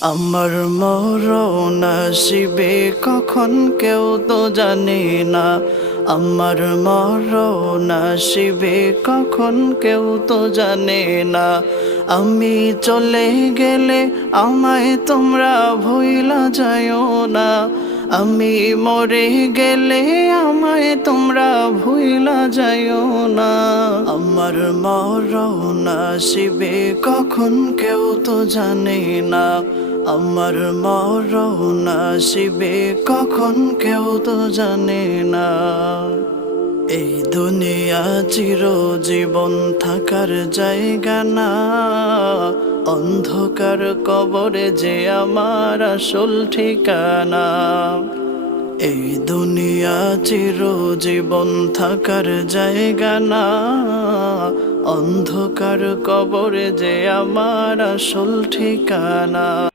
আমার মরণ আসিবে কখন কেউ তো জানে না। আমার মরণ আসিবে কখন কেউ তো জানে না। আমি চলে গেলে আমায় তোমরা ভুইলা যাইও না। আমি মরে গেলে আমায় তোমরা ভুইলা যাইও না। আমার মরণ আসিবে কখন কেউ তো জানে না। আমার মরণ আসিবে কখন কেউ তো জানে না। এই দুনিয়া চিরজীবন থাকার জায়গা না। অন্ধকার কবরে যে আমার আসল ঠিকানা। এই দুনিয়া চিরজীবন থাকার জায়গা না। অন্ধকার কবরে যে আমার আসল ঠিকানা।